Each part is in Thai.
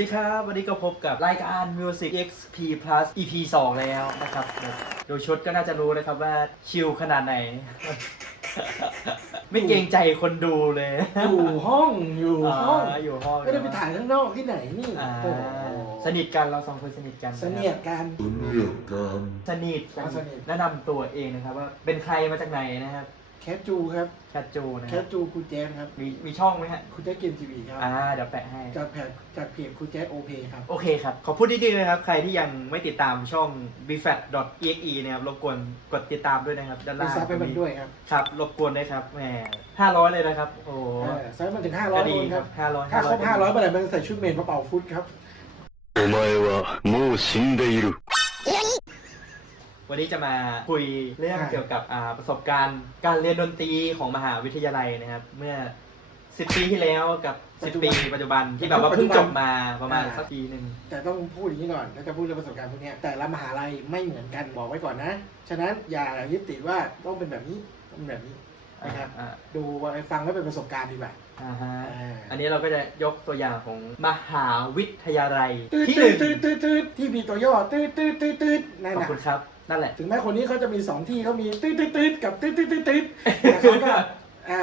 ดีครับ วันนี้ก็พบกับรายการ Music XP Plus EP 2 แล้วนะครับ โดยชุดก็น่าจะรู้นะครับว่าชิลขนาดไหน ไม่เกรงใจคนดูเลยอยู่ห้องอยู่ห้องาอยู่ห้องไม่ได้ไปถ่ายข้างนอกที่ไหนนี่อ่าโอ้โหสนิทกันเราสองคนสนิทกันเสนียดกัน Soniakan. สนิทอ่าสนิท แนะนำตัวเองนะครับว่าเป็นใครมาจากไหนนะครับ แคทจูครับ แคทจูนะ แค ครั ท บ จูครูแจ๊สครับ มีมีช่องไหมฮะ ครูแจ๊สเกมทีวีครับ อ่าเดี๋ยวแปะให้ จากแพจจากเพจครูแจ๊สโอเพครับ โอเคครับ ขอพูดดีๆเลยครับ ใครที่ยังไม่ติดตามช่อง b f a t e x e นะครับ รบกวนกดติดตามด้วยนะครับ ด้าน มี ล่าง ซับไปมันด้วยครับ ครับ รบกวนด้วยครับ แหมห้าร้อยเลยนะครับ โอ้โห เออซับมันถึง 500 ก็ ค ดี น ค ค รั รั บบ ห้าร้อย ถ้าครบ500เมื่อไหร่มันจะใส่ชุดเมนมาเป่าฟุตครับ お前はもう死んでいる。 วันนี้จะมาคุยเรื่องอ่าเกี่ยวกับอ่าประสบการณ์ การเรียนดนตรีของมหาวิทยาลัยนะครับ เมื่อ10ปีที่แล้วกับ10ปีปัจจุบันที่แบบว่าเพิ่งจบมาประมาณสักปีหนึ่งแต่ต้องพูดอย่างนี้ก่อนถ้าจะพูดเรื่องประสบการณ์พวกเนี้ยแต่ละมหาลัยไม่เหมือนกันบอกไว้ก่อนนะ ฉะนั้นอย่ายึดติดว่าต้องเป็นแบบนี้ต้องเป็นแบบนี้นะครับอ่าดูไอ้ฟังแล้วเป็นประสบการณ์ดีกว่าอ่าฮะอ่าอันนี้เราก็จะยกตัวอย่างของมหาวิทยาลัยตืดที่หตืนึ่ดงตืดตืดตืดที่มีตัวย่อตืดตืดตืดตืดนั่นขอบน่ะคุณครับ นั่นแหละ ถึงแม้คนนี้เขาจะมีสองที่เขามีตืดตืดตืดกับตืดตืดตืดตืดแต่เขาก็อ่า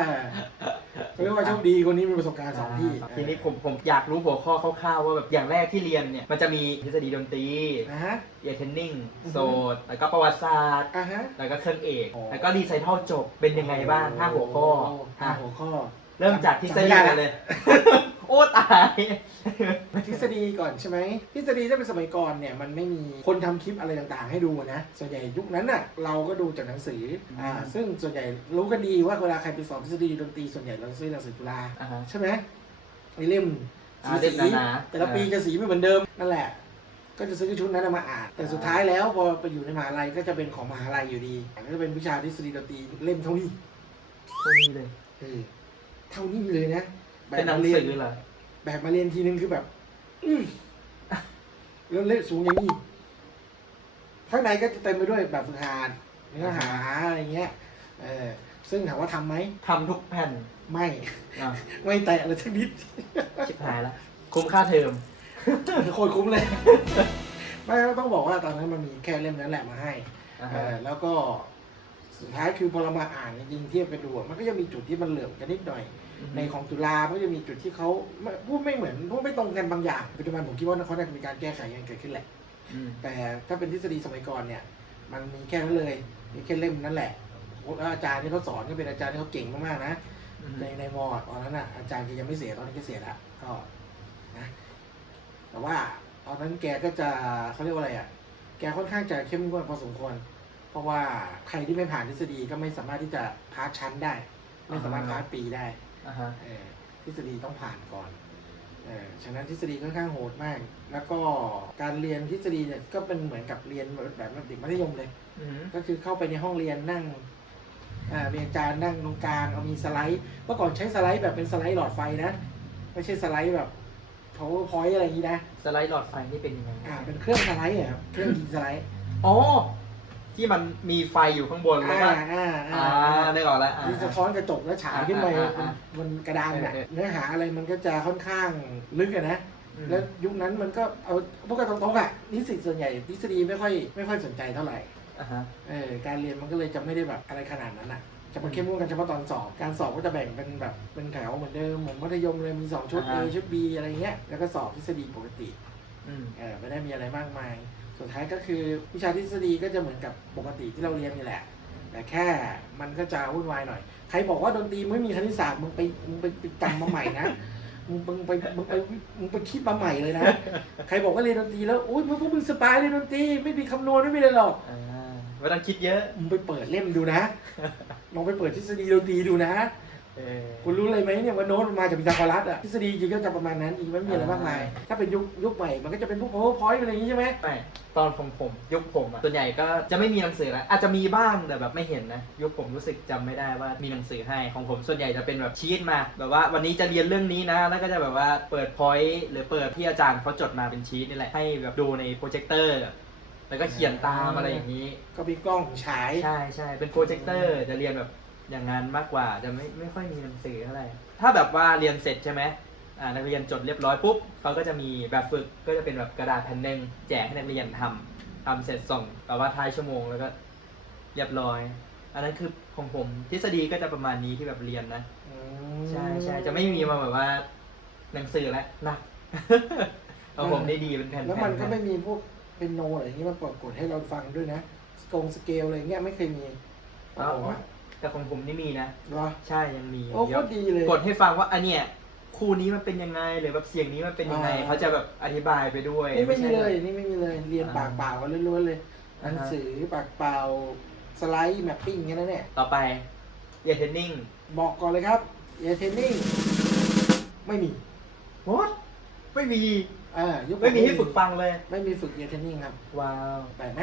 เขาเรียกว่าโชคดีคนนี้มีประสบการณ์สองที่ทีนี้ผมผมอยากรู้หัวข้อคร่าวๆว่าแบบอย่างแรกที่เรียนเนี่ยมันจะมีทฤษฎีดนตรีนะฮะเอเทนนิ่งอือฮึโซดแล้วก็ประวัติศาสตร์อ่าฮะแล้วก็เครื่องเอกอ๋อแล้วก็รีไซเคิลจบเป็นยังไงบ้างห้าหัวข้อห้าอะหัวข้อ เริ่มจากทฤษฎีจำไม่ได้กันเลย โอ้ตายทฤษฎีก่อนใช่ไหมทฤษฎีถ้าเป็นสมัยก่อนเนี่ยมันไม่มีคนทำคลิปอะไรต่างๆ ให้ดูนะ ส่วนใหญ่ยุคนั้นน่ะเราก็ดูจากหนังสืออ่าซึ่งส่วนใหญ่รู้กันดีว่าเวลาใครไปสอนทฤษฎีดนตรีส่วนใหญ่เราซื้อหนังสือจุฬาอ่าฮะใช่ไหมไอเล่มอ่าสีเล่มสีหนาๆแต่ละปีจะสีไม่เหมือนเดิมนั่นแหละ ก็จะซื้อชุดนั้นมาอ่าน แต่สุดท้ายแล้วพอไปอยู่ในมหาลัยก็จะเป็นของมหาลัยอยู่ดีก็จะเป็นวิชาทฤษฎีดนตรีเล่มเท่านี้พวกนี้เลยเออเท่านี้เลยนะ แบเป็นบหนัมางเรียนสือเหรอแบบมาเรียนทีนึงคือแบบ อืมแล้วเล่นสูงอย่างนี้ข้างในก็จะเต็มไปด้วยแบบฝึกหัดเนื้อหาอะไรเงี้ย เออ ซึ่งถามว่าทำไหม ทำทุกแผ่นไม่ อะไม่แตะเลยสักนิด ชิบหายแล้วคุ้มค่าเทอม โคตรคุ้มเลย ไม่ต้องบอกว่าตอนนั้นมันมีแค่เล่มนั้นแหละมาให้ อ่าเอฮะอแล้วก็สุดท้ายคือพอเรามาอ่านจริงๆเทียบไปดูอะมันก็จะมีจุดที่มันเหลื่อมกันนิดหน่อย ในของจุฬามันก็จะมีจุดที่เขาไม่พูดไม่เหมือนพูดไม่ตรงกันบางอย่างปัจจุบันผมคิดว่าเขาน่าจะมีการแก้ไขกันเกิดขึ้นแหละอืมแต่ถ้าเป็นทฤษฎีสมัยก่อนเนี่ย มันมีแค่นั้นเลยมีแค่เล่มนั้นแหละแล้วอาจารย์ที่เขาสอนก็เป็นอาจารย์ที่เขาเก่งมากๆนะอืมในในมอตอนนั้นอะอาจารย์แกยังไม่เสียตอนนี้แกเสียแล้วก็นะแต่ว่าตอนนั้นแกก็จะเขาเรียกว่าอะไรอะ แกค่อนข้างจะเข้มงวดพอสมควร เพราะว่าใครที่ไม่ผ่านทฤษฎีก็ไม่สามารถที่จะพาสชั้นได้ ไม่สามารถพาสปีได้ อ่าฮะเออทฤษฎีต้องผ่านก่อนเออฉะนั้นทฤษฎีค่อนข้างโหดมาก แล้วก็การเรียนทฤษฎีเนี่ยก็เป็นเหมือนกับเรียนแบบเด็กมัธยมเลย อืมก็คือเข้าไปในห้องเรียนนั่งอ่ามีอาจารย์นั่งตรงกลางเอามีสไลด์ เมื่อก่อนใช้สไลด์แบบเป็นสไลด์หลอดไฟนะ ไม่ใช่สไลด์แบบ powerpoint อะไรอย่างนี้นะ สไลด์หลอดไฟนี่เป็นยังไงอ่า เป็นเครื่องสไลด์อะครับ เครื่องยิงสไลด์ อ๋อ ที่มันมีไฟอยู่ข้างบนแล้วอ่าก็อ่าอ่าอ่านึกออกแล้วอ่า ที่สะท้อนกระจกแล้วฉายขึ้นไปอ่าอ่าบนกระดานน่ะเออเออ เนื้อหาอะไรมันก็จะค่อนข้างลึกอะนะ อืม แล้วยุคนั้นมันก็เอาพวกกันตรงๆอะนิสิตส่วนใหญ่ทฤษฎีไม่ค่อยไม่ค่อยสนใจเท่าไหร่อ่าฮะ เออการเรียนมันก็เลยจะไม่ได้แบบอะไรขนาดนั้นอะจะมาเข้มงวดกันเฉพาะตอนสอบการสอบก็จะแบ่งเป็นแบบเป็นแถวเหมือนเดิมเหมือนมัธยมเลยมี2ชุด A ชุด B อะไรเงี้ยแล้วก็สอบทฤษฎีปกติอืม เออไม่ได้มีอะไรมากมาย สุดท้ายก็คือวิชาทฤษฎีก็จะเหมือนกับปกติที่เราเรียนนี่แหละ แต่แค่มันก็จะวุ่นวายหน่อย ใครบอกว่าดนตรีไม่มีคณิตศาสตร์มึงไปมึงไปไปจำมาใหม่นะมึงมึงไปมึงไปมึงไปคิดมาใหม่เลยนะ ใครบอกว่าเรียนดนตรีแล้วอุ้ยมึงพวกมึงสบายเรียนดนตรีไม่มีคำนวณไม่มีอะไรหรอกอ่าไม่ต้องคิดเยอะ มึงไปเปิดเล่มดูนะ ลองไปเปิดทฤษฎีดนตรีดูนะเออ คุณรู้เลยไหมเนี่ยว่าโน้ตมันมาจากพิทาโกรัสอะทฤษฎีจริงก็จะประมาณนั้นอีกไม่มีอะไรมากมาย ถ้าเป็นยุคยุคใหม่มันก็จะเป็นพวก powerpoint อะไรอย่างงี้ใช่ไหมไม่ตอนผมผมยุคผมอะส่วนใหญ่ก็จะไม่มีหนังสือแล้วอาจจะมีบ้างแต่แบบไม่เห็นนะ ยุคผมรู้สึกจำไม่ได้ว่ามีหนังสือให้ของผมส่วนใหญ่จะเป็นแบบชีตมา แบบว่าวันนี้จะเรียนเรื่องนี้นะ แล้วก็จะแบบว่าเปิดพอยต์หรือเปิดที่อาจารย์เขาจดมาเป็นชีตนี่แหละให้แบบดูในโปรเจคเตอร์แล้วก็เขียนตามอะไรอย่างนี้ ก็มีกล้องฉาย ใช่ใช่เป็นโปรเจคเตอร์จะเรียนแบบ อย่างนั้นมากกว่าจะไม่ไม่ค่อยมีหนังสือเท่าไหร่ถ้าแบบว่าเรียนเสร็จใช่ไหมอ่านักเรียนจดเรียบร้อยปุ๊บเขาก็จะมีแบบฝึกก็จะเป็นแบบกระดาษแผ่นหนึ่งแจกให้นักเรียนทำทำเสร็จส่งแต่ว่าท้ายชั่วโมงแล้วก็เรียบร้อย อันนั้นคือของผมทฤษฎีก็จะประมาณนี้ที่แบบเรียนนะอืใช่ใช่จะไม่มีมาแบบว่า หนังสือแล้วหนัก เอาผมได้ดีเป็นแผ่นๆแล้วมันก็ไม่มีพวกเป็นโนอะไรอย่างนี้มาปรากฏให้เราฟังด้วยนะสกงสเกลอะไรเงี้ยไม่เคยมีอ๋อโอ้โห แต่ของผมนี่มีนะ เหรอ ใช่ยังมีโอ้โคตรดีเลยกดให้ฟังว่าอันเนี้ยคู่นี้มันเป็นยังไงหรือแบบเสียงนี้มันเป็นยังไงอ่า เขาจะแบบอธิบายไปด้วยนี่ไม่มีใช่เลยนี่ไม่มีเลย เรียนอ่าปากเปล่ากันล้วนๆเลยหอ่านัฮะ งสือปากเปล่าสไลด์แมปปิ้งแค่นั้นแหละต่อไปเรียนเทรนนิ่งบอกก่อนเลยครับเอเทนนิ่งไม่มี what ไม่มี อ่ายุคไม่มีให้ฝึกฟังเลย ไม่มีฝึกเอเทนนิ่งครับ ว้าว แปลกไหม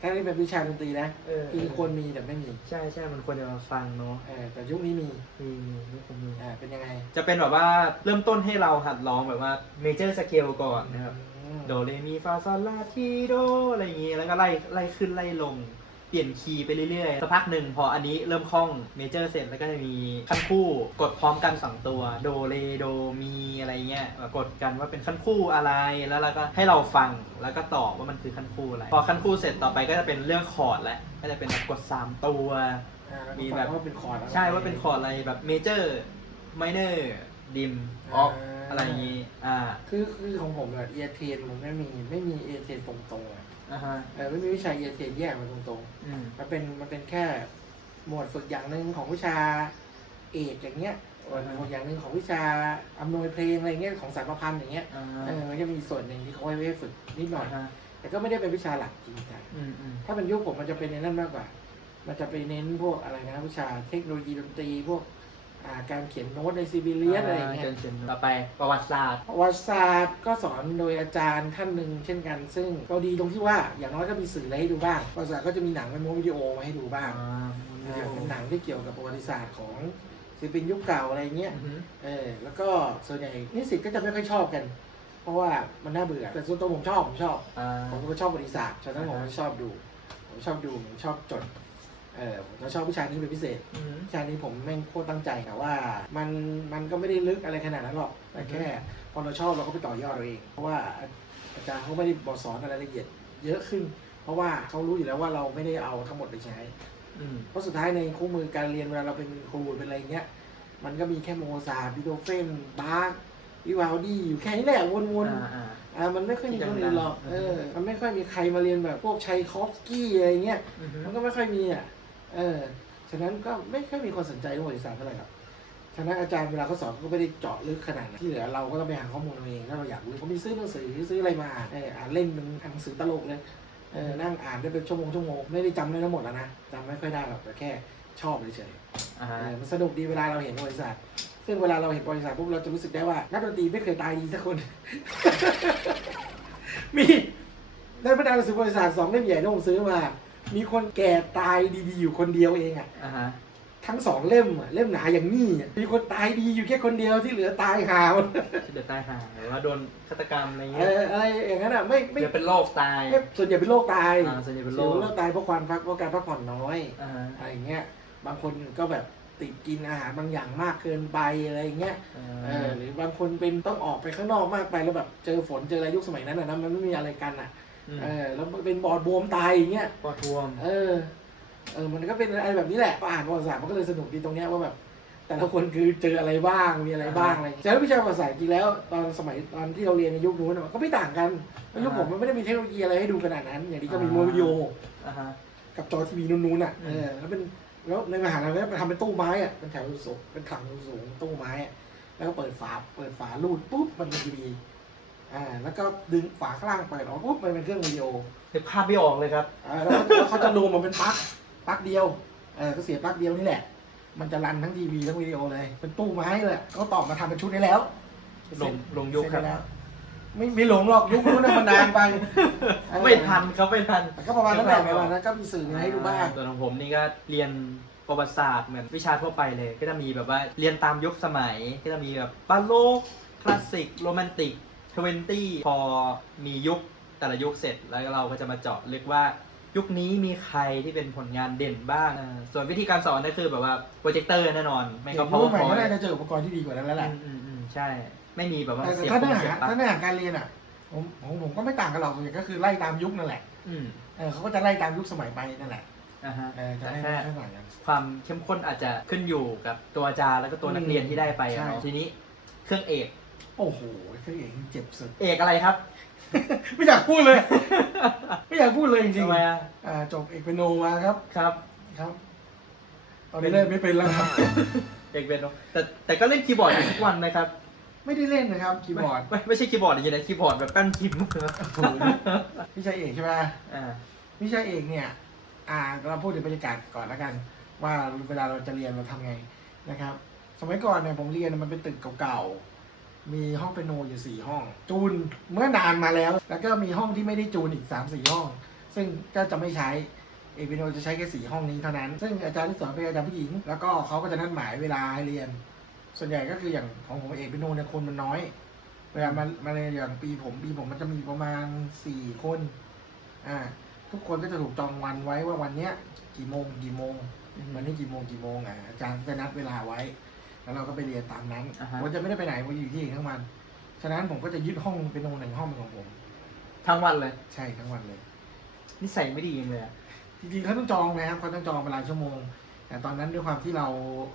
ถ้านี่เป็นวิชาดนตรีนะเออคือควรมีแต่ไม่มีใช่ใช่มันควรจะมาฟังเนาะเออแต่ยุคนี้มีมีมีมีผมมีอ่าเป็นยังไงจะเป็นแบบว่าเริ่มต้นให้เราหัดร้องแบบว่าเมเจอร์สเกลก่อนนะครับ อืม โดเรมีฟาซอลลาทีโดอะไรอย่างงี้ แล้วก็ไล่ไล่ขึ้นไล่ลง เปลี่ยนคีย์ไปเรื่อยๆสักพักหนึ่งพออันนี้เริ่มคล่องเมเจอร์เสร็จแล้วก็จะมีขั้นคู่กดพร้อมกันสองตัวโดเรโดมีอะไรเงี้ยกดกันว่าเป็นขั้นคู่อะไรแล้วเราก็ให้เราฟังแล้วก็ตอบว่ามันคือขั้นคู่อะไร พอขั้นคู่เสร็จต่อไปก็จะเป็นเรื่องคอร์ดแล้วก็จะเป็นแบบกดสามตัวอ่าแล้วมีก็แบแบบบว่าเป็นคอร์ดอะไรใช่ว่าเป็นคอร์ดอะไรแบบเมเจอร์ไมเนอร์ดิมออฟอ่าอะไรอย่างงี้อ่าคือคือของผมแบบเอเทนมันไม่มีไม่มีเอเทนตรงๆอะ อ่าฮะเออไม่มีวิชาเอเทนแยกมาตรงอืม ๆ มันเป็นมันเป็นแค่หมวดฝึกอย่างหนึ่งของวิชาเอกอย่างเงี้ยหมวดอ่าฮะ หมวดอย่างหนึ่งของวิชาอำนวยเพลงอะไรเงี้ยของสารประพันธ์อย่างเงี้ยอ่าเออมันจะมีส่วนหนึ่งที่เขาไว้ให้ฝึกนิดหน่อยฮะแต่ก็ไม่ได้เป็นวิชาหลักจริงจัง อืมอืม ถ้าเป็นยุคผมมันจะเป็นในนั่นมากกว่า มันจะไปเน้นพวกอะไรนะวิชาเทคโนโลยีดนตรีพวก อ่าการเขียนโน้ตในซีบีเลียสอะไรอย่างเงี้ยเช่นต่อไปประวัติศาสตร์ ประวัติศาสตร์ก็สอนโดยอาจารย์ท่านหนึ่งเช่นกัน ซึ่งก็ดีตรงที่ว่าอย่างน้อยก็มีสื่ออะไรให้ดูบ้างประวัติศาสตร์ก็จะมีหนังเป็นโมวิดีโอมาให้ดูบ้างอ่าอ่าเป็นหนังที่เกี่ยวกับประวัติศาสตร์ของศิลปินยุคเก่าอะไรเงี้ยอือหือเออแล้วก็ส่วนใหญ่นิสิตก็จะไม่ค่อยชอบกัน เพราะว่ามันน่าเบื่อแต่ส่วนตัวผมชอบผมชอบอ่าผมก็ชอบประวัติศาสตร์ฉะนั้นผมอ่าฮะก็ชอบดู ผมชอบดูผมชอบจด เออผมก็ชอบวิชานี้เป็นพิเศษ อือหือวิชานี้ผมแม่งโคตรตั้งใจแต่ว่ามันมันก็ไม่ได้ลึกอะไรขนาดนั้นหรอกแต่แค่พอเราชอบเราก็ไปต่อยอดเราเองเพราะว่าอาอาจารย์เขาไม่ได้บอกสอนอะไรละเอียด เยอะขึ้น เพราะว่าเขารู้อยู่แล้วว่าเราไม่ได้เอาทั้งหมดไปใช้ อืม เพราะสุดท้ายในคู่มือการเรียนเวลาเราเป็นครูเป็นอะไรเงี้ย มันก็มีแค่โมซาร์ทบิโธเฟนบาร์กวิวาลดีอยู่แค่นี้แหละวนๆอ่าอ่าอ่ามันไม่ค่อยมีคนอื่นหรอกที่เอดังๆอมันไม่ค่อยมีใครมาเรียนแบบพวกชัยคอฟสกี้อะไรเงี้ย อือหือมันก็ไม่ค่อยมีอะ เออ ฉะนั้นก็ไม่ค่อยมีคนสนใจเรื่องประวัติศาสตร์เท่าไหร่หรอกฉะนั้นอาจารย์เวลาเขาสอนเขาก็ไม่ได้เจาะลึกขนาดนั้นที่เหลือเราก็ต้องไปหาข้อมูลเอาเองถ้าเราอยากรู้เขามีซื้อหนังสือซื้ออะไรมาอ่านเอออ่านเล่นเป็นหนังสือตลกเลยเออนั่งอ่านได้เป็นชั่วโมงชั่วโมงไม่ได้จำได้ทั้งหมดแล้วนะจำไม่ค่อยได้หรอกแต่แค่ชอบเฉยๆอ่าฮะเออมันสนุกดีเวลาเราเห็นประวัติศาสตร์ซึ่งเวลาเราเห็นประวัติศาสตร์ปุ๊บเราจะรู้สึกได้ว่านักดนตรีไม่เคยตายดีสักคน มีในบรรดาหนังสือประวัติศาสตร์สองเล่มใหญ่ที่ผมซื้อมา มีคนแก่ตายดีๆอยู่คนเดียวเองอะอ่าฮะทั้งสองเล่มอะเล่มหนาอย่างนี้อะมีคนตายดีอยู่แค่คนเดียวที่เหลือตายหาหมดที่เดือดตายหาหรือว่าโดนฆาตกรรมอะไรเอเงี้ยออะไรอย่างนั้นอะไม่ไม่เดี๋ยวเป็นโรคตาย ไม่ส่วนใหญ่เป็นโรคตายอ่าส่วนใหญ่เป็นโรส่วนคใหญ่เป็นโรคตายเพราะความพักเพราะการพักผ่อนน้อยอ่าฮะอะไรอย่างเงี้ยบางคนก็แบบติดกินอาหารบางอย่างมากเกินไปอะไรอย่างเงี้ยอ่เอาอหรือบางคนเป็นต้องออกไปข้างนอกมากไปแล้วแบบเจอฝนเจออะไรยุคสมัยนั้นอะนะมันไม่มีอะไรกันอะอืม เออแล้วเป็นบอดบวมตายอย่างเงี้ยปอดบวม เออ เออ มันก็เป็นอะไรแบบนี้แหละพออ่านประวัติศาสตร์มันก็เลยสนุกดีตรงเนี้ยว่าแบบ แต่ละคนคือเจออะไรบ้าง มีอะไรบ้างอะไรอย่างเงี้ยแต่วิชาประวัติศาสตร์จริงแล้ว ตอนสมัยตอนที่เราเรียนในยุคนู้นอะมันก็ไม่ต่างกันเพราะยุคผมมันไม่ได้มีเทคโนโลยีอะไรให้ดูขนาดนั้น อย่างนี้ก็มีโมวิดีโออ่าฮะ กับจอทีวีนู้นๆอะอืเอมอแล้วเป็นแล้วในมหาลัยก็ทำเป็นตู้ไม้อะเป็นแถวสูงเป็นถังสูงตู้ไม้อะแล้วก็เปิดฝาเปิดฝาลูดปุ๊บมันเป็นทีวี อ่าแล้วก็ดึงฝาข้างล่างเปิดออกปุ๊บมันเป็นเครื่องวิดีโอนึกภาพไม่ออกเลยครับอ่าแล้วเขาแล้วเขาจะรวมมันเป็นปลั๊กปลั๊กเดียวเออก็เสียปลั๊กเดียวนี่แหละ มันจะรันทั้งทีวีทั้งวิดีโอเลย เป็นตู้ไม้เลยเขาตอบมาทำเป็นชุดนี้แล้วลงลงยุคครับเสจแล้ว ไม่ไม่หลงหรอกยุคนู้นนะมันนานไปเออไม่ทันเขาไม่ทันแต่ก็ประมาณนั้นแหละประมาณนั้นก็มีสื่อให้ดูบ้าง ส่วนของผมนี่ก็เรียนประวัติศาสตร์เหมือนวิชาทั่วไปเลย ก็จะมีแบบว่าเรียนตามยุคสมัย ก็จะมีแบบบาโลกคลาสสิก โรแมนติก ทเวนตี้พอมียุคแต่ละยุคเสร็จแล้วเราก็จะมาเจาะลึกว่ายุคนี้มีใครที่เป็นผลงานเด่นบ้างอ่าส่วนวิธีการสอนก็คือแบบว่าโปรเจคเตอร์แน่นอน ไม่ก็เด็กพอรุ่นใหม่พอก็น่าจะเจออุปกรณ์ที่ดีกว่านั้นแล้วแหละอืมอืมอืมใช่เไม่มีแบบว่าแต่เสียถ้าบเนื้อเสียหาบปลั๊ถ้ากเนื้อหาการเรียนอะผมผมผมก็ไม่ต่างกันหรอกส่วนใหญ่ก็คือไล่ตามยุคนั่นแหละอืมเออเขาก็จะไล่ตามยุคสมัยไปนั่นแหละอ่าฮะเออจะแต่ไม่แค่ไม่ต่างกันความเข้มข้นอาจจะขึ้นอยู่กับตัวอาจารย์แล้วก็ตัวนักเรียนที่ได้ไปอะใช่เนาะทีนี้เครื่องเอก โอ้โหเครื่องเอกนี่เจ็บสุด เอกอะไรครับ ไม่อยากพูดเลย ไม่อยากพูดเลยจริงทำไมอะๆอ่าจบเอกเป็นโนมาครับ ครับ ครับ ตอนนี้เล่นไม่เป็นแล้วครับ เอกเป็นเนอะแต่แต่ก็เล่นคีย์บอร์ดอยู่ทุกวันนะครับไม่ได้เล่นนะครับคีย์บอร์ดไม่ไม่ไม่ใช่คีย์บอร์ดอย่างนี้นะคีย์บอร์ดแบบแป้นพิมพ์โอ้โหวิชาเอกใช่ไหมอ่าวิชาเอกเนี่ย อ่าเราพูดถึงบรรยากาศก่อนแล้วกัน ว่าเวลาเราจะเรียนเราทำไงนะครับ สมัยก่อนเนี่ยผมเรียนมันเป็นตึกเก่าๆ มีห้องเปียโนอยู่สี่ห้อง จูนเมื่อนานมาแล้ว แล้วก็มีห้องที่ไม่ได้จูนอีกสามสี่ห้อง ซึ่งก็จะไม่ใช้เอกเปโนจะใช้แค่สี่ห้องนี้เท่านั้น ซึ่งอาจารย์ที่สอนเป็นอาจารย์ผู้หญิง แล้วก็เขาก็จะนัดหมายเวลาให้เรียน ส่วนใหญ่ก็คืออย่างของผมเอกเปโนเนี่ยคนมันน้อย เวลามามาเรียนอย่างปีผมปีผมมันจะมีประมาณสี่คนอ่าทุกคนก็จะถูกจองวันไว้ว่าวันเนี้ยกี่โมงกี่โมงวันนี้กี่โมงกี่โมงอะอาจารย์จะนัดเวลาไว้ แล้วเราก็ไปเรียนตามนั้นอ่าฮะ ผมจะไม่ได้ไปไหนผมอยู่ที่เองทั้งวัน ฉะนั้นผมก็จะยึดห้องเป็นโนหนึ่งห้องเป็นของผม ทั้งวันเลยใช่ทั้งวันเลย นิสัยไม่ดีเลยอะจริงๆเขาต้องจองนะครับเขาต้องจองเวลาชั่วโมง แต่ตอนนั้นด้วยความที่เรา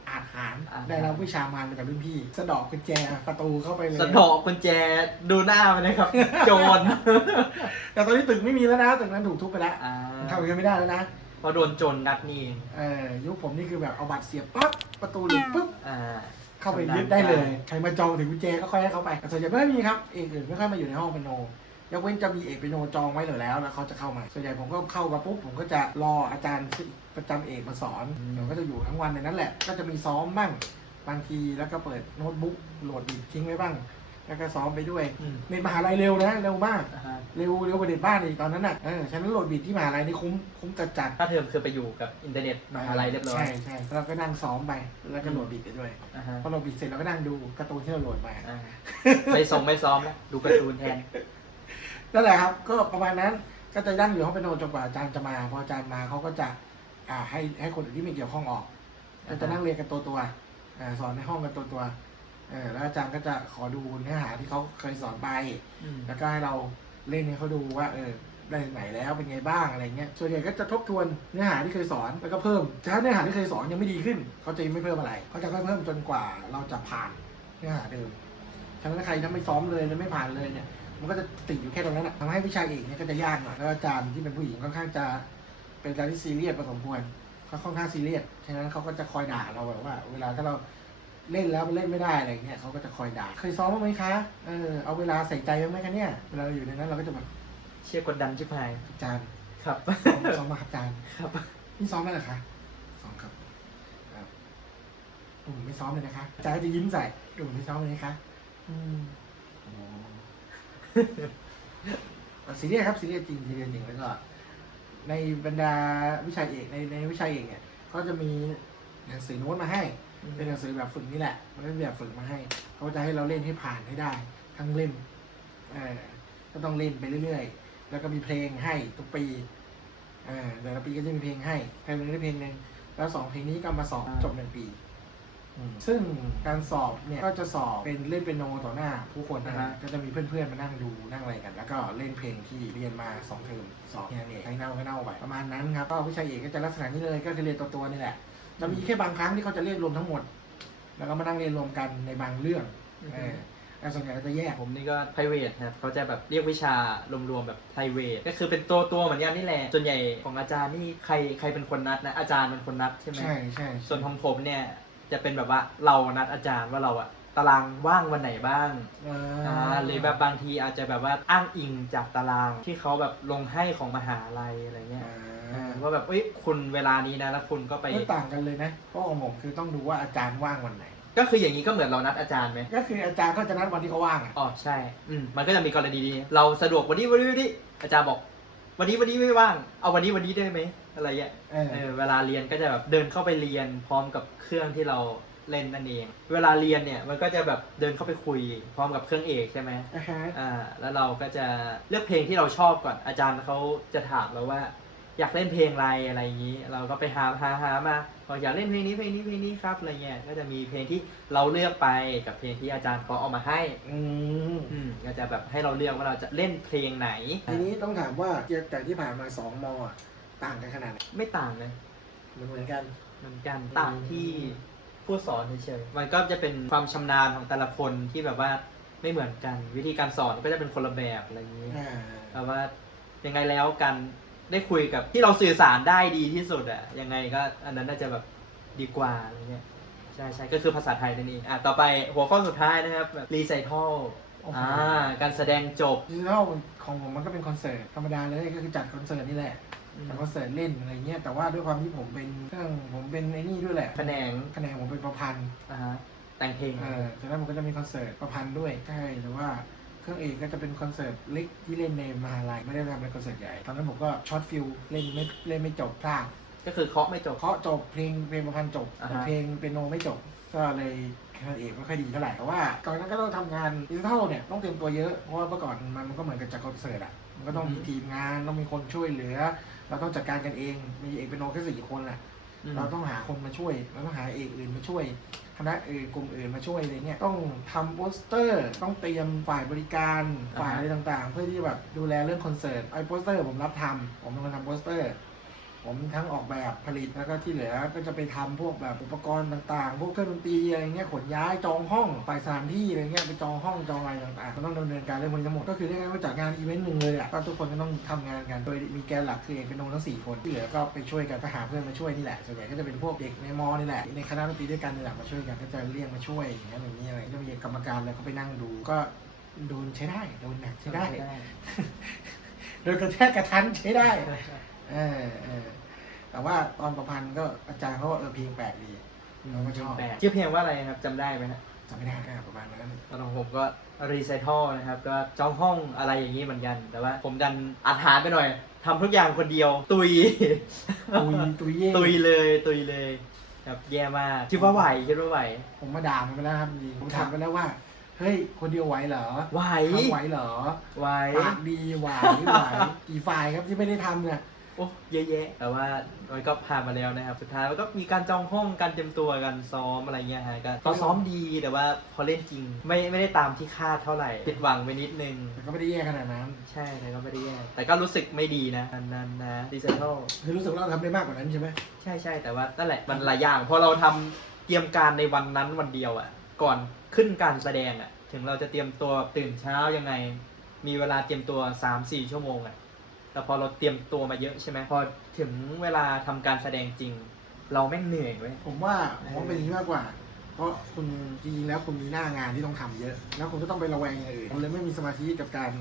อาจหารได้รับวิชามานมาจากรุ่นพี่ สะเดอกกุญแจประตูเข้าไปเลย สะเดอกกุญแจดูหน้ามันนะครับ โจรแต่ตอนนี้ตึกไม่มีแล้วนะตึกนั้นถูกทุบไปแล้วอ่ามันเข้าไปกันไม่ได้แล้วนะเพ ราะโดนโจรนัดนี่เออยุคผมนี่คือแบบเอาบัตรเสียบปั๊บประตูหลุดปุ๊บอ่าเข้าไปยึดได้เลยใครมาจองถึงกุญแจก็ค่อยให้เขาไปแต่ส่วนใหญ่ไม่มีครับเอกอื่นไม่ค่อยมาอยู่ในห้องเป็นโนยกเว้นจะมีเอกเป็นโนจองไว้เหลือแล้วแล้วเขาจะเข้ามา ส่วนใหญ่ผมก็เข้ามาปุ๊บผมก็จะรออาจารย์ประจำเอกมาสอนผมก็จะอยู่ทั้งวันในนั้นแหละ ก็จะมีซ้อมบ้างบางทีแล้วก็เปิดโน้ตบุ๊กโหลดดิบทิ้งไว้บ้าง แล้วก็ซ้อมไปด้วยอืมเน็ตมหาลัยเร็วนะเร็วมาก อ่าฮะเร็วเร็วกว่าเน็ตบ้านอีกตอนนั้นน่ะเออฉะนั้นโหลดบิดที่มหาลัยนี่คุ้มคุ้มจัดจัดถ้าเทอมคือไปอยู่กับอินเทอร์เน็ตมหาลัยเรียบร้อยใช่ใช่เราก็นั่งซ้อมไปแล้วก็โหลดบิดไปด้วยอ่าฮะพอโหลดบิดเสร็จเราก็นั่งดูการ์ตูนที่เราโหลดมา อ่าไม่ส่งไม่ซ้อมแล้วดูการ์ตูนแทน นั่นแหละครับ ก็ประมาณนั้น ก็จะนั่งอยู่ห้องเป็นโนจนกว่าอาจารย์จะมา พออาจารย์มาเขาก็จะอ่าให้ให้คนอื่นที่ไม่เกี่ยวข้องออก ก็จะนั่งเรียนกันตัวตัวๆอ่าสอนในห้องกันตัวตัวๆ เออแล้วอาจารย์ก็จะขอดูเนื้อหาที่เขาเคยสอนไป อืมแล้วก็ให้เราเล่นให้เขาดูว่า เออได้ถึงไหนแล้วเป็นไงบ้างอะไรเงี้ยส่วนใหญ่ก็จะทบทวนเนื้อหาที่เคยสอนแล้วก็เพิ่มแต่ถ้าเนื้อหาที่เคยสอนยังไม่ดีขึ้นเขาจะไม่เพิ่มอะไรเขาจะค่อยเพิ่มจนกว่าเราจะผ่านเนื้อหาเดิมฉะนั้นใครถ้าไม่ซ้อมเลยหรือไม่ผ่านเลยเนี่ย มันก็จะติดอยู่แค่ตรงนั้นอะทำให้วิชาเอกเนี่ยก็จะยากหน่อยแล้วอาจารย์ที่เป็นผู้หญิงค่อนข้างจะ เป็นอาจารย์ที่ซีเรียสพอสมควรเขาค่อนข้างซีเรียสฉะนั้นเขาก็จะคอยด่าเราแบบว่า เวลาถ้าเรา เล่นแล้วมันเล่นไม่ได้อะไรเงี้ยเขาก็จะคอยด่าเคยซ้อมบ้างไหมคะเออเอาเวลาใส่ใจบ้างไหมคะเนี่ยเวลาเราอยู่ในนั้นเราก็จะแบบเชี่ยกดดันชิบหายอาจารย์ครับซ้อมซ้อมมาครับอาจารย์ครับนี่ซ้อมไหมเหรอคะซ้อมครับครับดูเหมือนไม่ซ้อมเลยนะคะอาจารย์ก็จะยิ้มใส่ดูเหมือนไม่ซ้อมเลยนะคะอืมอ๋อซีเรียสครับซีเรียสจริงซีเรียสจริงแล้วก็ ในบรรดาวิชาเอกในในวิชาเอกเนี่ยเขาจะมีหนังสือโน้ตมาให้ เป็นหนังสือแบบฝึกนี่แหละ มันเป็นแบบฝึกมาให้ เขาจะให้เราเล่นให้ผ่านให้ได้ ทั้งเล่มเออก็ต้องเล่นไปเรื่อยๆ แล้วก็มีเพลงให้ทุกปีเออแต่ละปีก็จะมีเพลงให้เพลงหนึงได้เพลงหนึ่งแล้วสองเพลงนี้ก็มาสอบจบหนึ่งปี ซึ่งการสอบเนี่ยก็จะสอบเป็นเล่นเป็นโนต่อหน้าผู้คนนะฮะก็จะมีเพื่อนๆมานั่งดูนั่งอะไรกัน แล้วก็เล่นเพลงที่เรียนมาสองเทอมสอบแค่นั้นเองให้เน่าก็เน่าไปประมาณนั้นครับก็วิชาเอกก็จะลักษณะนี้เลยก็คือเรียนตัวตัวๆนี่แหละ จะมีแค่บางครั้งที่เขาจะเรียกรวมทั้งหมด แล้วก็มานั่งเรียนรวมกันในบางเรื่องเออแต่ส่วนใหญ่ก็จะแยก ผมนี่ก็ private นะครับเขาจะแบบเรียกวิชารวมๆแบบ private ก็คือเป็นตัวตัวๆเหมือนกันนี่แหละ ส่วนใหญ่ของอาจารย์นี่ใครใครเป็นคนนัดนะ อาจารย์เป็นคนนัดใช่ไหมใช่ใช่ส่วนของผมเนี่ยจะเป็นแบบว่าเรานัดอาจารย์ว่าเราอะตารางว่างวันไหนบ้างเอออ่าหรือแบบบางทีอาจจะแบบว่าอ้างอิงจากตารางที่เขาแบบลงให้ของมหาลัยอะไรเงี้ย อ่เออาว่าแบบเอ้ยคุณเวลานี้นะแล้วคุณก็ไป ไม่ต่างกันเลยนะ เพราะของผมคือต้องดูว่าอาจารย์ว่างวันไหน ก็คืออย่างนี้ก็เหมือนเรานัดอาจารย์ไหมก็คืออาจารย์ก็จะนัดวันที่เขาว่างอะ อ๋อใช่อืมมันก็จะมีกรณีนี้เราสะดวกวันนี้วันนี้วันนี้อาจารย์บอก วันนี้วันนี้ไม่ว่าง เอาวันนี้วันนี้ได้ไหมอะไรเงี้ยเออ เออเวลาเรียนก็จะแบบเดินเข้าไปเรียนพร้อมกับเครื่องที่เราเล่นนั่นเอง เวลาเรียนเนี่ยมันก็จะแบบเดินเข้าไปคุย พร้อมกับเครื่องเอกใช่ไหม อ่าฮะ อ่าแล้วเราก็จะเลือกเพลงที่เราชอบก่อนอาจารย์เขาจะถามเราว่า อยากเล่นเพลงอะไรอะไรอย่างนี้ เราก็ไปหาหาหามาบอกอยากเล่นเพลงนี้เพลงนี้เพลงนี้ครับอะไรเงี้ยก็จะมีเพลงที่เราเลือกไปกับเพลงที่อาจารย์เขาเอามาให้อืมอืมก็จะแบบให้เราเลือกว่าเราจะเล่นเพลงไหน ทีนี้ต้องถามว่าจากที่ผ่านมาสองมอะต่างกันขนาดไหนไม่ต่างเลยเหมือนเหมือนกัน เหมือนกันต่างที่ผู้สอนเฉยๆมันก็จะเป็นความชำนาญของแต่ละคนที่แบบว่าไม่เหมือนกัน วิธีการสอนก็จะเป็นคนละแบบอะไรอย่างนี้อ่า แต่ว่ายังไงแล้วการ ได้คุยกับที่เราสื่อสารได้ดีที่สุดอะยังไงก็อันนั้นน่าจะแบบดีกว่าอะไรเงี้ยใช่ใช่ก็คือภาษาไทยนั่นเองอะต่อไปหัวข้อสุดท้ายนะครับรีไซเคิลอ่าการแสดงจบ ดิจิทัลของผมมันก็เป็นคอนเสิร์ตธรรมดาเลยก็คือจัดคอนเสิร์ตนี่แหละจัดคอนเสิร์ตเล่นอะไรเงี้ยแต่ว่าด้วยความที่ผมเป็นเครื่องผมเป็นไอ้นี่ด้วยแหละแขนงคะแนนผมเป็นประพันธ์อ่าฮะแต่งเพลง เออฉะนั้นมันก็จะมีคอนเสิร์ตประพันธ์ด้วยใช่หรือว่า เครื่องเอกก็จะเป็นคอนเสิร์ตเล็กที่เล่นในมหาลัยไม่ได้ทำเป็นคอนเสิร์ตใหญ่ ตอนนั้นผมก็ช็อตฟิลเล่นไม่เล่นไม่จบพลาดก็คือเคาะไม่จบเคาะจบเพลงเพลงประพันธ์จบอ่าฮะแต่เพลงเป็นโนไม่จบ ก็เลยคะแนนเอกไม่ค่อยดีเท่าไหร่แต่ว่า ตอนนั้นก็ต้องทำงานดิจิทัลเนี่ยต้องเตรียมตัวเยอะ เพราะว่าเมื่อก่อนมันก็เหมือนกับจัดคอนเสิร์ตอะมันก็ต้องมีทีมงานต้องมีคนช่วยเหลือ เราต้องจัดการกันเองมีเอกเป็นโนแค่สี่คนแหละอืม เราต้องหาคนมาช่วยเราต้องหาเอกอื่นมาช่วยคณะอื่นกลุ่มอื่นมาช่วยอะไรเงี้ยต้องทำโปสเตอร์ ต้องเตรียมฝ่ายบริการฝ่ายอะไรต่างๆ เพื่อที่แบบดูแลเรื่องคอนเสิร์ตไอ้โปสเตอร์ผมรับทำผมเป็นคนทำโปสเตอร์ ผมทั้งออกแบบผลิตแล้วก็ที่เหลือก็จะไปทำพวกแบบอุปกรณ์ต่างๆ พวกเครื่องดนตรีอะไรเงี้ยขนย้ายจองห้องฝ่ายสถานที่อะไรเงี้ยไปจองห้องจองอะไรต่างๆก็ต้องดำเนินการเรื่องพวกนี้ทั้งหมดก็คือเรียกง่ายๆว่าจัดงานอีเวนต์หนึ่งเลยอะก็ทุกคนก็ต้องทำงานกันโดยมีแกนหลักคือเอกเป็นองค์ทั้งสี่คนที่เหลือก็ไปช่วยกันไปหาเพื่อนมาช่วยนี่แหละส่วนใหญ่ก็จะเป็นพวกเด็กในมอนี่แหละในคณะดนตรีด้วยกันนี่แหละมาช่วยกันก็จะเรียกมาช่วยอย่างนั้นอย่างนี้อะไรก็มีกรรมการแล้วเขาไปนั่งดูก็โดนใช้ได้โดนหนักใช้ได้โดนกระแทกกระทันใช้ได้ เออเออแต่ว่าตอนประพันธ์ก็อาจารย์เขาว่าเออเพลงแปลกดี เราก็ชอบ แปลกชื่อเพลงว่าอะไรครับจำได้ไหมฮะจำไม่ได้นะประมาณนั้นตอนของผมก็รีไซเคิลนะครับ ก็จองห้องอะไรอย่างนี้เหมือนกัน แต่ว่าผมดันอัดหารไปหน่อยทำทุกอย่างคนเดียว ตุย ตุยตุยเย่ตุยเลยตุยเลยครับแย่มากคิดว่าไหวคิดว่าไหวผมมาด่ามันไปแล้วครับจริงผมถามไปแล้วว่า เฮ้ย คนเดียวไหวเหรอไหวทำไหวเหรอไหว ปากดีไหวไหวกี่ฝ่ายครับที่ไม่ได้ทำเนี่ย โอ้เยอะแยะแต่ว่ามันก็ผ่านมาแล้วนะครับ สุดท้ายมันก็มีการจองห้องการเตรียมตัวกันซ้อมอะไรเงี้ยฮะก็ก็ซ้อมดีแต่ว่าพอเล่นจริง ไม่ไม่ได้ตามที่คาดเท่าไหร่ผิดหวังไปนิดนึง แต่ก็ไม่ได้แย่ขนาดนั้นใช่แต่ก็ไม่ได้แย่แต่ก็รู้สึกไม่ดีนะอันนั้นนะดิจิทัลคือรู้สึกว่าเราทำได้มากกว่านั้นใช่ไหมใช่ใช่แต่ว่านั่นแหละมันหลายอย่างพอเราทำเตรียมการในวันนั้นวันเดียวอะ ก่อนขึ้นการแสดงอะ ถึงเราจะเตรียมตัวตื่นเช้ายังไง มีเวลาเตรียมตัว3าสี่ชั่วโมงอะ แต่พอเราเตรียมตัวมาเยอะใช่ไหมพอถึงเวลาทำการแสดงจริง เราแม่งเหนื่อยเว้ย ผมว่าผมว่าเป็นอย่างนี้มากกว่า เพราะคุณจริงๆแล้วคุณมีหน้างานที่ต้องทำเยอะ แล้วคุณก็ต้องไประแวงอย่างอื่นผมเลยไม่มีสมาธิกับการ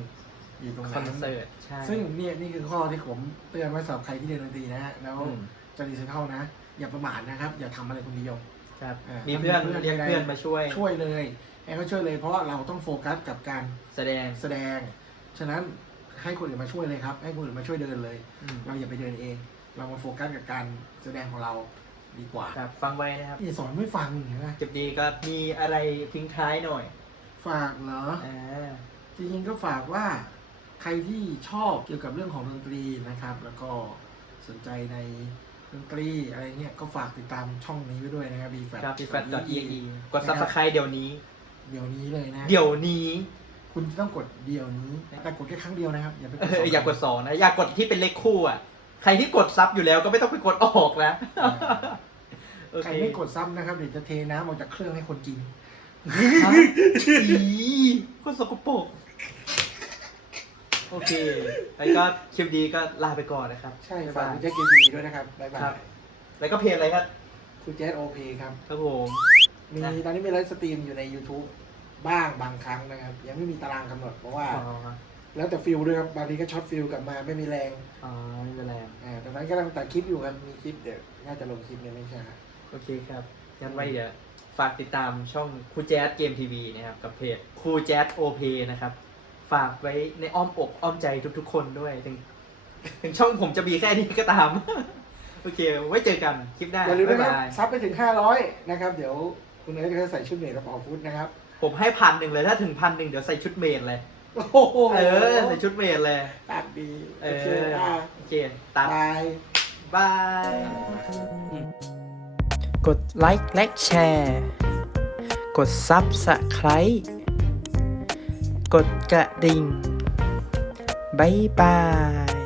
อยู่ตรงคอนนั้นเสิร์ตใช่ซึ่งเนี่ยนี่คือข้อที่ผมเตือนไว้สำหรับใครที่เรียนดนตรีนะฮะแล้วอืมจะรีไซเคิลนะ อย่าประมาทนะครับ อย่าทำอะไรคนเดียว ครับ อ่ามีมีเพื่อนมีเพื่อน เรียกเพื่อนมาช่วยช่วยเลยให้เขาช่วยเลยเพราะว่าเราต้องโฟกัสกับการแสดง แสดง ฉะนั้น ให้คนอื่นมาช่วยเลยครับ ให้คนอื่นมาช่วยเดินเลย อืมเราอย่าไปเดินเอง เรามาโฟกัสกับการแสดงของเราดีกว่าครับฟังไว้นะครับนี่สอนไม่ฟังเห็นไหมจุดดีก็มีอะไรทิ้งท้ายหน่อยฝากเหรอ อ่าจริงๆก็ฝากว่าใครที่ชอบเกี่ยวกับเรื่องของดนตรีนะครับ แล้วก็สนใจในดนตรีอะไรเงี้ยก็ฝากติดตามช่องนี้ไว้ด้วยนะครับ b f a t ครับ b f a t e e กด subscribe เดี๋ยวนี้ เดี๋ยวนี้เลยนะ เดี๋ยวนี้ คุณจะต้องกดเดี๋ยวนี้ แต่กดแค่ครั้งเดียวนะครับ อย่าไปกเอดสอองอย่ากดสองนะอย่ากดที่เป็นเลขคู่อะ ใครที่กดซับอยู่แล้วก็ไม่ต้องไปกดออกนะโอใครเคไม่กดซ้ำนะครับเดี๋ยวจะเทน้ำออกจากเครื่องให้คนกินฮะอีก็สกปรกโอเคแล้วก็คลิปดีก็ลาไปก่อนนะครับใช่บ๊ายฝากบายคุณแจ๊คเกจีด้วยนะครับบ๊ายบาครัยบ แล้วก็เพจอะไรครับคุณแจ๊คโอเพครับครับผม มีนะตอนนี้มีไลฟ์สตรีมอยู่ใน YouTube บ้างบางครั้งนะครับ ยังไม่มีตารางกำหนดเพราะว่า อ๋อแล้วแต่ฟิลด้วยครับบางทีก็ช็อตฟิลกลับมาไม่มีแรงอ๋อไม่เป็นไรอ่าแต่นั้นกำลังตัดคลิปอยู่ครับมีคลิปเดี๋ยวน่าจะลงคลิปในไม่ช้าโอเคครับงั้นไว้เดี๋ยวฝากติดตามช่องครูแจ๊สเกมทีวีนะครับกับเพจครูแจ๊สโอเพนะครับ ฝากไว้ในอ้อมอกอ้อมใจทุกๆ คนด้วยถึงถึงช่องผมจะมีแค่นี้ก็ตาม โอเค ไว้เจอกันคลิปหน้าอย่าลืมบ๊านะยครับบาย ซับไปถึง 500 นะครับ เดี๋ยวคุณเอ๋จะใส่ชุดเมดกระเป๋าฟุตนะครับ ผมให้พันหนึ่งเลยถ้าถึงพันหนึ่งเดี๋ยวใส่ชุดเมดเลยโอ้โหเออใส่ชุดเมดเลยตัดดีเอโอเคออะโอเคตามบาย บาย กดไลค์และแชร์ กด Subscribe กดกระดิ่งบายบาย